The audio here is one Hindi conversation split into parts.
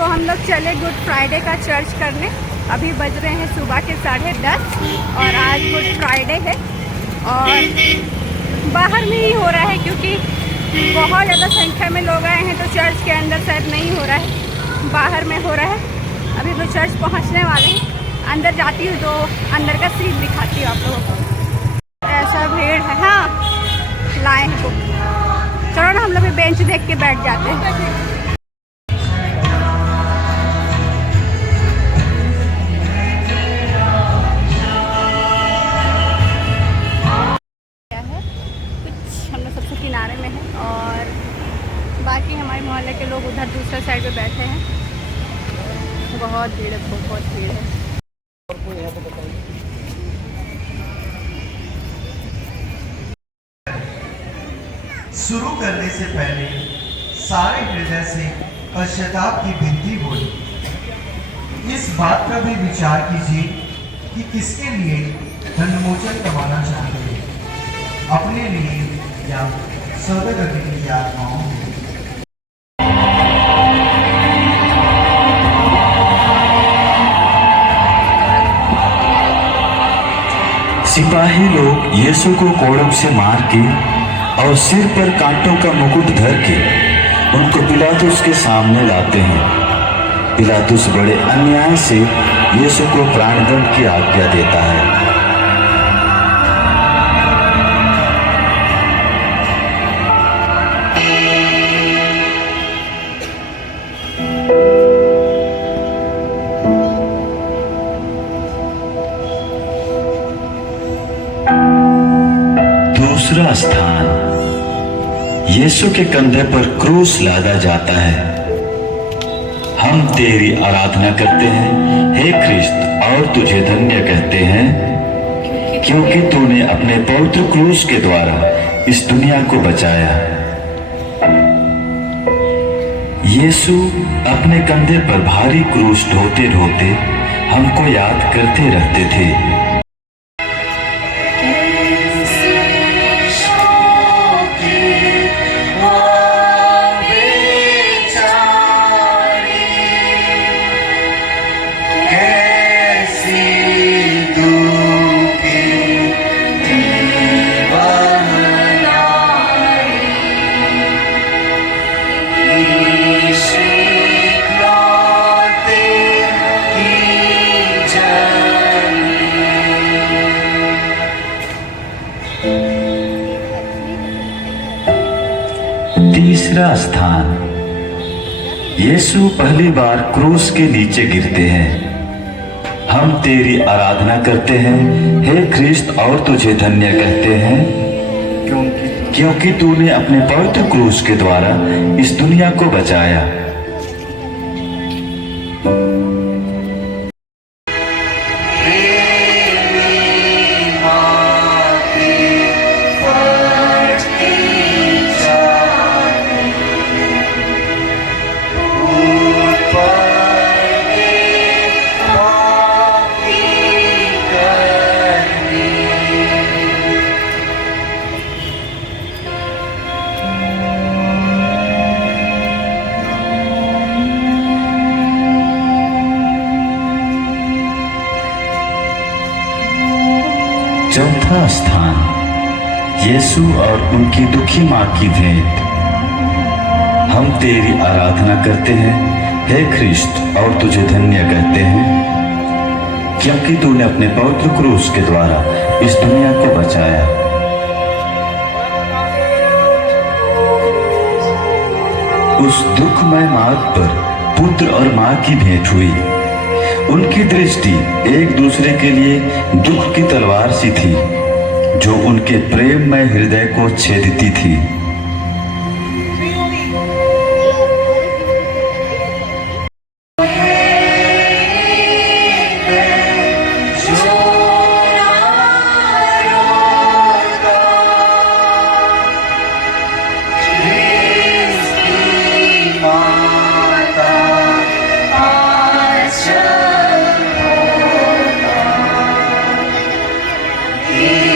तो हम लोग चले गुड फ्राइडे का चर्च करने। अभी बज रहे हैं सुबह के 10:30 और आज गुड फ्राइडे है और बाहर में ही हो रहा है क्योंकि बहुत ज़्यादा संख्या में लोग आए हैं, तो चर्च के अंदर शायद नहीं हो रहा है, बाहर में हो रहा है। अभी तो चर्च पहुंचने वाले हैं, अंदर जाती हूँ तो अंदर का सीन दिखाती हूँ आप लोगों को। ऐसा भीड़ है, हाँ लाए हैं बुक। चलो ना हम लोग भी बेंच देख के बैठ जाते हैं। किनारे में है और बाकी हमारे मोहल्ले के लोग उधर दूसरे साइड पे बैठे हैं। बहुत भीड़ है, बहुत भीड़ है। शुरू करने से पहले सारे हृदय से पश्चाताप की विनती बोली। इस बात का भी विचार कीजिए कि किसके लिए धनमोचन कमाना चाहते हैं, अपने लिए या सौदागर की आत्माओं। सिपाही लोग यीशु को कोड़ों से मार के और सिर पर कांटों का मुकुट धर के उनको पिलातुस के सामने लाते हैं। पिलातुस बड़े अन्याय से यीशु को प्राणदंड की आज्ञा देता है। दूसरा स्थान, यीशु के कंधे पर क्रूस लादा जाता है। हम तेरी आराधना करते हैं हे ख्रिस्त और तुझे धन्य कहते हैं क्योंकि तूने अपने पवित्र क्रूस के द्वारा इस दुनिया को बचाया। यीशु अपने कंधे पर भारी क्रूस ढोते ढोते हमको याद करते रहते थे। तीसरा स्थान, यीशु पहली बार क्रूस के नीचे गिरते हैं। हम तेरी आराधना करते हैं हे ख्रिस्त और तुझे धन्य कहते हैं क्योंकि तूने अपने पवित्र क्रूस के द्वारा इस दुनिया को बचाया। चौथा स्थान, यीशु और उनकी दुखी मां की भेंट। हम तेरी आराधना करते हैं हे ख्रिस्त और तुझे धन्य कहते हैं क्योंकि तूने अपने पवित्र क्रूस के द्वारा इस दुनिया को बचाया। उस दुखमय मार्ग पर पुत्र और मां की भेंट हुई। उनकी दृष्टि एक दूसरे के लिए दुख की तलवार सी थी जो उनके प्रेममय हृदय को छेदती थी। He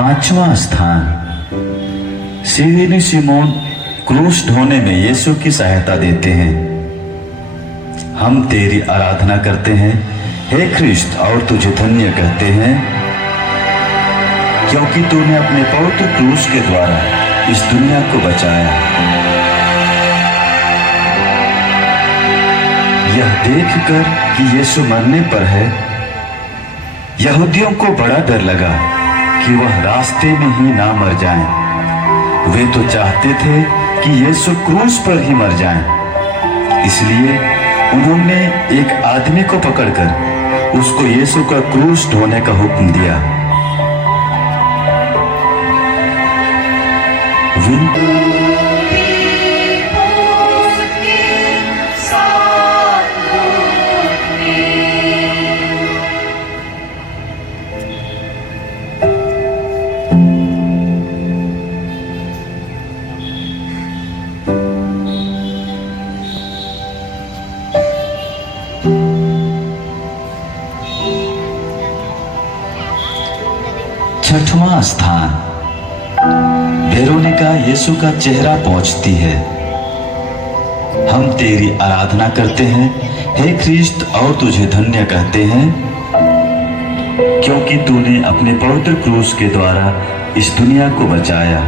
पांचवा स्थान, सीरिनी सिमोन क्रूस ढोने में यीशु की सहायता देते हैं। हम तेरी आराधना करते हैं हे ख्रिस्त और तुझे धन्य कहते हैं, क्योंकि तूने अपने पवित्र क्रूस के द्वारा इस दुनिया को बचाया। यह देखकर कि यीशु मरने पर है, यहूदियों को बड़ा डर लगा कि वह रास्ते में ही ना मर जाएं। वे तो चाहते थे कि यीशु क्रूस पर ही मर जाएं। इसलिए उन्होंने एक आदमी को पकड़कर उसको यीशु का क्रूस ढोने का हुक्म दिया। छठवां स्थान, वेरोनिका यीशु का चेहरा पोंछती है। हम तेरी आराधना करते हैं हे ख्रिस्त और तुझे धन्य कहते हैं, क्योंकि तूने अपने पवित्र क्रूस के द्वारा इस दुनिया को बचाया।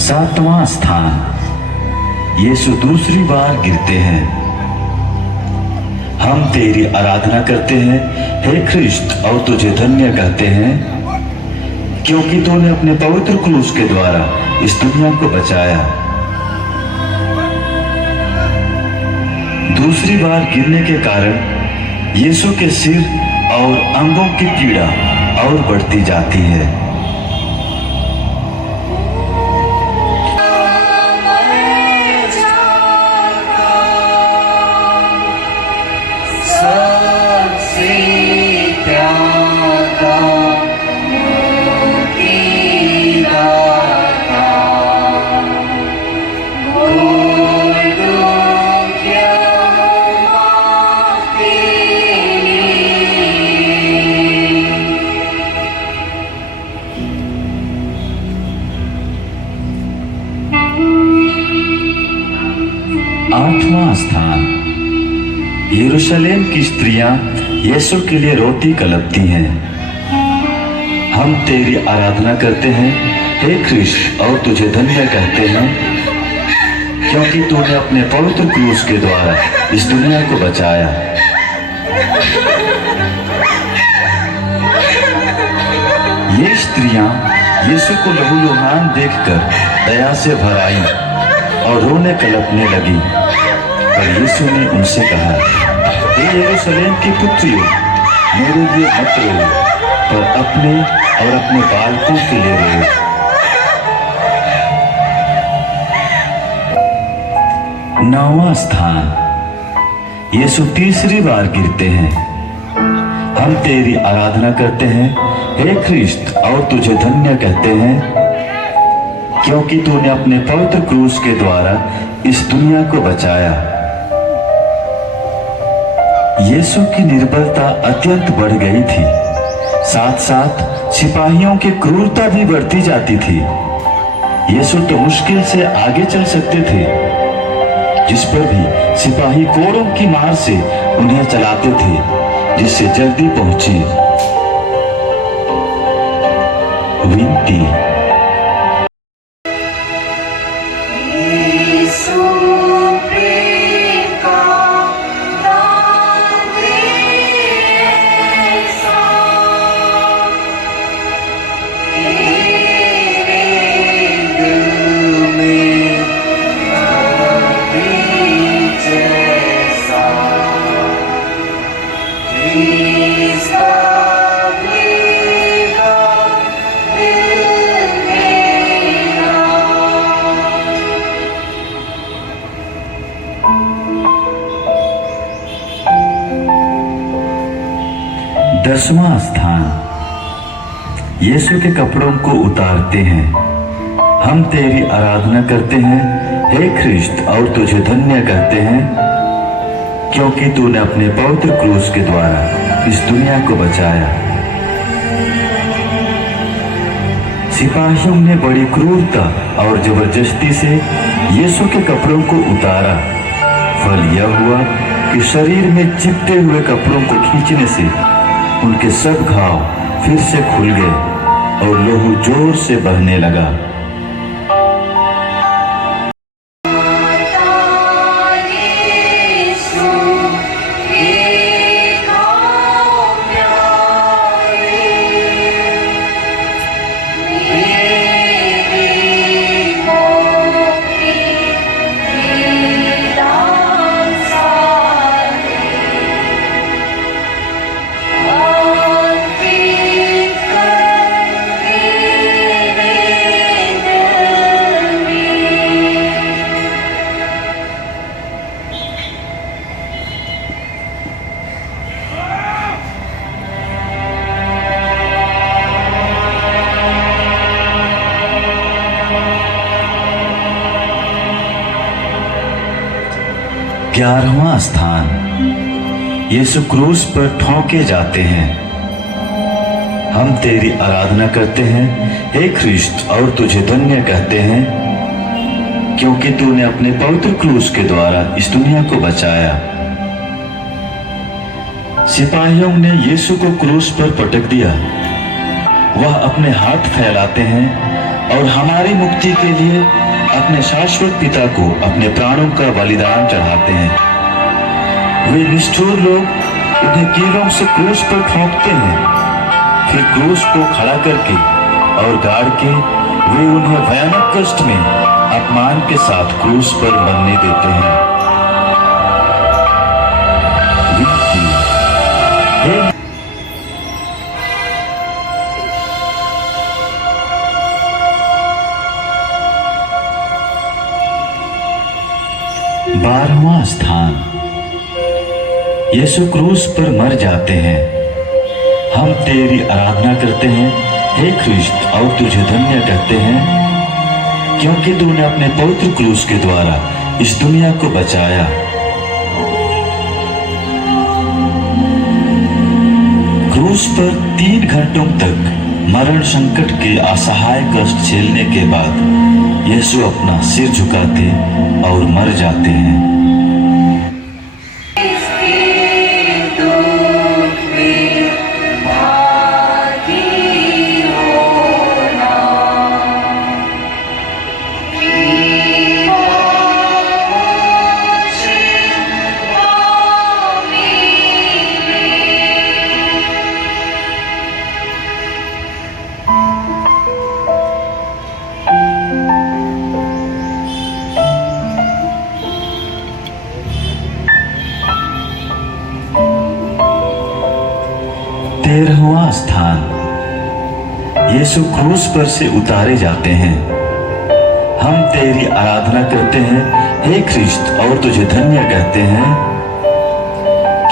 सातवां स्थान, यीशु दूसरी बार गिरते हैं। हम तेरी आराधना करते हैं हे ख्रिस्त और तुझे धन्य कहते हैं, क्योंकि तूने अपने पवित्र क्रूस के द्वारा इस दुनिया को बचाया। दूसरी बार गिरने के कारण यीशु के सिर और अंगों की पीड़ा और बढ़ती जाती है। आठवां स्थान, यरूशलेम की स्त्रियां यीशु के लिए रोटी कलपती हैं। हम तेरी आराधना करते हैं हे ख्रिस्त और तुझे धन्य कहते हैं, क्योंकि तूने अपने पवित्र क्रूस के द्वारा इस दुनिया को बचाया। ये स्त्रियां यीशु को लहूलुहान देखकर दया से भर आईं और रोने कलपने लगी। पर यीशु ने उनसे कहा, हे यरूशलेम की पुत्रियों, मेरे लिए मत रो, पर अपने और अपने बालकों के लिए रो। नौवां स्थान, यीशु तीसरी बार गिरते हैं। हम तेरी आराधना करते हैं हे ख्रिस्त और तुझे धन्य कहते हैं, क्योंकि तूने अपने पवित्र क्रूस के द्वारा इस दुनिया को बचाया। यीशु की निर्बलता अत्यंत बढ़ गई थी, साथ साथ सिपाहियों की क्रूरता भी बढ़ती जाती थी। यीशु तो मुश्किल से आगे चल सकते थे, जिस पर भी सिपाही कोड़ों की मार से उन्हें चलाते थे, जिससे जल्दी पहुंचे। विनती, दसवां स्थान, यीशु के कपड़ों को उतारते हैं। हम तेरी आराधना करते हैं हे ख्रिस्त और तुझे धन्य कहते हैं, क्योंकि तूने अपने पवित्र क्रूस के द्वारा इस दुनिया को बचाया। सिपाहियों ने बड़ी क्रूरता और जबरदस्ती से यीशु के कपड़ों को उतारा। फल यह हुआ कि शरीर में चिपटे हुए कपड़ों को खींचने से उनके सब घाव फिर से खुल गए और लहू जोर से बहने लगा। ग्यारहवां स्थान, यीशु क्रूस पर ठोके जाते हैं। हम तेरी आराधना करते हैं हे ख्रिस्त और तुझे धन्य कहते हैं, क्योंकि तूने अपने पवित्र क्रूस के द्वारा इस दुनिया को बचाया। सिपाहियों ने यीशु को क्रूस पर पटक दिया। वह अपने हाथ फैलाते हैं और हमारी मुक्ति के लिए अपने शाश्वत पिता को अपने प्राणों का बलिदान चढ़ाते हैं। वे निष्ठुर लोग उन्हें कीलों से क्रूस पर ठोकते हैं, फिर क्रूस को खड़ा करके और गाड़ के वे उन्हें भयानक कष्ट में अपमान के साथ क्रूस पर मरने देते हैं। हे 12वां स्थान, यीशु क्रूस पर मर जाते हैं। हम तेरी आराधना करते हैं हे ख्रिस्त और तुझे धन्य कहते हैं, क्योंकि तूने अपने पवित्र क्रूस के द्वारा इस दुनिया को बचाया। क्रूस पर 3 घंटों तक मरण संकट के असहाय कष्ट झेलने के बाद यीशु अपना सिर झुकाते और मर जाते हैं। तेरहवां स्थान, यीशु क्रूस पर से उतारे जाते हैं। हम तेरी आराधना करते हैं हे ख्रिस्त और तुझे धन्य कहते हैं,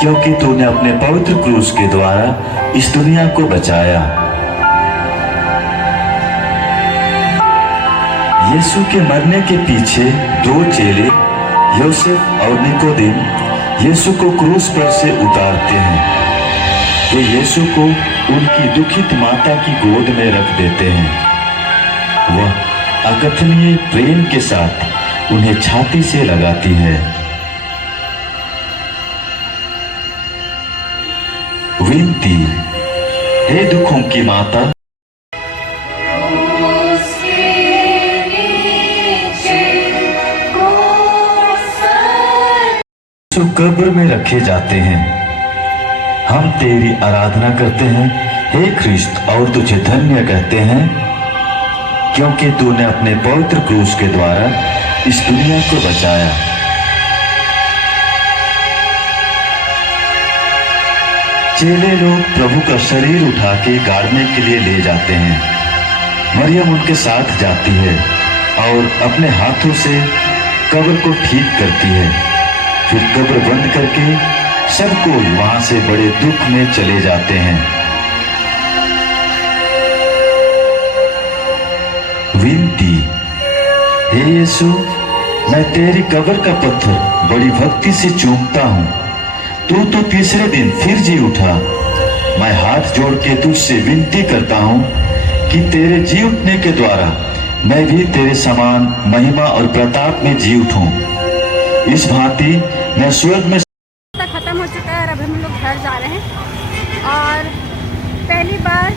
क्योंकि तूने अपने पवित्र क्रूस के द्वारा इस दुनिया को बचाया। यीशु के मरने के पीछे 2 चेले योसेफ और निकोदेम यीशु को क्रूस पर से उतारते हैं। वे यीशु को उनकी दुखित माता की गोद में रख देते हैं। वह अकथनीय प्रेम के साथ उन्हें छाती से लगाती है। विनती, हे दुखों की माता, यीशु कब्र में रखे जाते हैं। हम तेरी आराधना करते हैं हे ख्रिस्त और तुझे धन्य कहते हैं, क्योंकि तूने अपने पवित्र क्रूस के द्वारा इस दुनिया को बचाया। चेले लोग प्रभु का शरीर उठा के गाड़ने के लिए ले जाते हैं। मरियम उनके साथ जाती है और अपने हाथों से कब्र को ठीक करती है। फिर कब्र बंद करके सब कोई वहां से बड़े दुख में चले जाते हैं। विनती, हे यीशु, मैं तेरी कब्र का पत्थर बड़ी भक्ति से चूमता हूं, तू तो तीसरे दिन फिर जी उठा। मैं हाथ जोड़ के तुझसे विनती करता हूँ कि तेरे जी उठने के द्वारा मैं भी तेरे समान महिमा और प्रताप में जी उठूं। इस भांति मैं स्वर्ग में खत्म हो चुका है और अब हम लोग घर जा रहे हैं। और पहली बार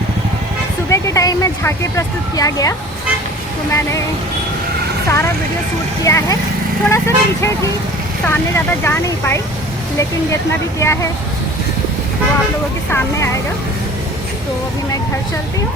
सुबह के टाइम में झांकी प्रस्तुत किया गया, तो मैंने सारा वीडियो शूट किया है। थोड़ा सा पीछे थी, सामने ज़्यादा जा नहीं पाई, लेकिन जितना भी किया है वो आप लोगों के सामने आएगा। तो अभी मैं घर चलती हूँ।